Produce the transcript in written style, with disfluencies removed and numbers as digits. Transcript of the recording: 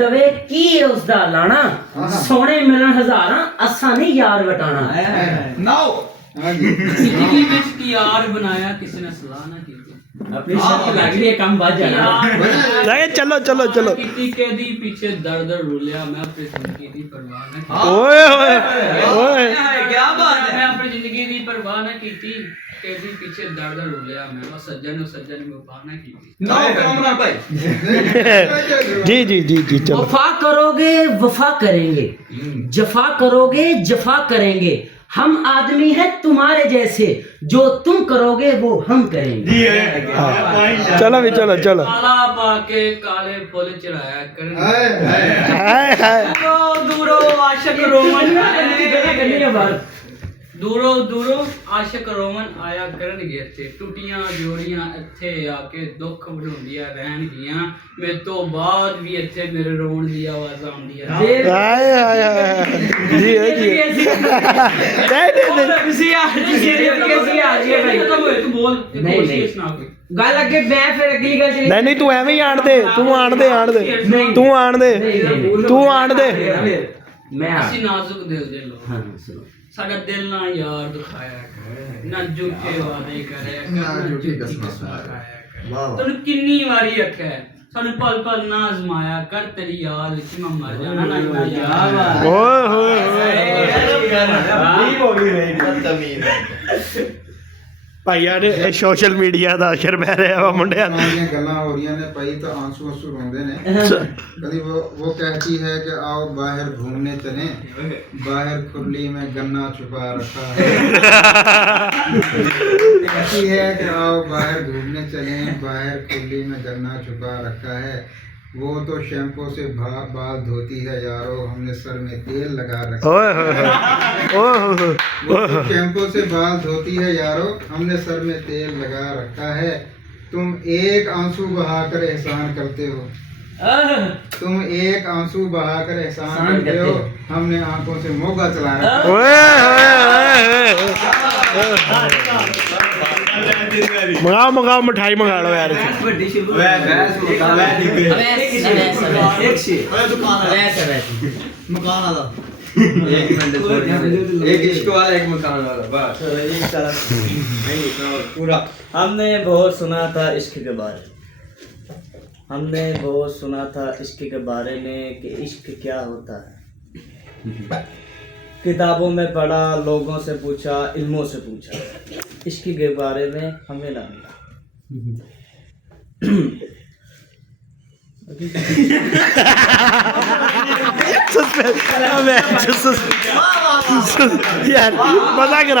दवे की उसदा लाना सोने मिलन हजारां असा नहीं यार वटाना नाउ जिंदगी में की यार बनाया किसी ने सलाह ना की अपनी शर्त लग रही है कम बात जाना नहीं चलो चलो चलो किसी के दी पीछे दर दर रुलिया मैं अपनी जिंदगी दी परवाह ना की ओए ओए ओए क्या बात है मैं अपनी जिंदगी दी परवाह ना की के दी पीछे दर दर रुलिया मैं वो सज्जन में वफा ना की नाउ कमरा भाई जी जी जी जी चलो वफा करोगे वफा करेंगे जफा करोगे जफा करेंगे हम आदमी हैं तुम्हारे जैसे जो तुम करोगे वो हम करेंगे चलो भी चलो चलो काला पाके काले फूल चढ़ाया कर हाय हाय दूरो आशिक रोमन करने के बाद दूरो दूरो आशिक रोमन आया करनगे ਇੱਥੇ ਟੁੱਟੀਆਂ ਜੋੜੀਆਂ ਇੱਥੇ ਆ ਕੇ ਦੁੱਖ ਵਡਾਉਂਦੀਆਂ ਰਹਿਣਗੀਆਂ ਮੇਰੇ ਤੋਂ ਬਾਅਦ ਵੀ ਇੱਥੇ ਮੇਰੇ ਰੋਣ ਦੀ ਆਵਾਜ਼ ਆਉਂਦੀ ਹੈ हाय हाय हाय जी जी नहीं नहीं ਤੂੰ ਬੋਲ ਨਹੀਂ, ਨਹੀਂ। ਗੱਲ ਅੱਗੇ ਮੈਂ ਫਿਰ ਅਗਲੀ ਗੱਲ ਚ नहीं नहीं तू एवें ही आण दे तू आण दे तू आण दे तू आण दे मैं ਅਸੀਂ ਨਾਜ਼ੁਕ ਦਿਲ ਦੇ ਲੋਕ हाँ सुनो ਸਾਡਾ ਦਿਲ ਨਾ ਯਾਰ ਦੁਖਾਇਆ ਕਰ ਨਾ ਝੂਠੇ ਵਾਅਦੇ ਕਰਿਆ ਕਰ ਨਾ ਝੂਠੀ ਕਸਮਾਂ ਖਾਇਆ ਕਰ ਤੈਨੂੰ ਕਿੰਨੀ ਵਾਰੀ ਆਖਿਆ ਸਾਨੂੰ ਪਲ ਪਲ ਨਾ ਅਜ਼ਮਾਇਆ ਕਰ ਤੇਰੀ ਯਾਦ ਵਿੱਚ ਮੈਂ ਮਰ ਜਾਣਾ ਨਾ ਇੰਨਾ ਯਾਦ ओए होए ਭਾਈ ਯਾਰ ਇਹ ਸੋਸ਼ਲ ਮੀਡੀਆ ਦਾ ਅਸਰ ਪੈ ਰਿਹਾ ਵਾ ਮੁੰਡਿਆਂ ਤੇ ਦੀਆਂ ਗੱਲਾਂ ਹੋ ਰਹੀਆਂ ਨੇ ਭਾਈ ਤਾਂ ਆਂਸੂ ਆਂਸੂ ਰੋਂਦੇ ਨੇ कभी वो कहती है कि आओ बाहर घूमने चले बाहर खुरली में गन्ना छुपा रखा है कहती है कि आओ बाहर घूमने चले बाहर खुरली में गन्ना छुपा रखा है वो तो शैम्पू से बाल धोती है यारो हमने सर में तेल लगा रखा ओए होए ओए वो तो शैम्पू से बाल धोती है यारो हमने सर में तेल लगा रखा है तुम एक आंसू बहाकर एहसान करते हो तुम एक आंसू बहाकर एहसान करते हो हमने आंखों से मोगा चला रखा ओए मंगाओ मंगाओ मिठाई मंगा लो यार मकान वाला एक इश्क वाला एक मकान वाला बस पूरा हमने बहुत सुना था इश्क के बारे में हमने बहुत सुना था इश्क के बारे में कि इश्क क्या होता है किताबों में पढ़ा लोगों से पूछा इल्मों से पूछा इश्क के बारे में हमें ना यार मजा कर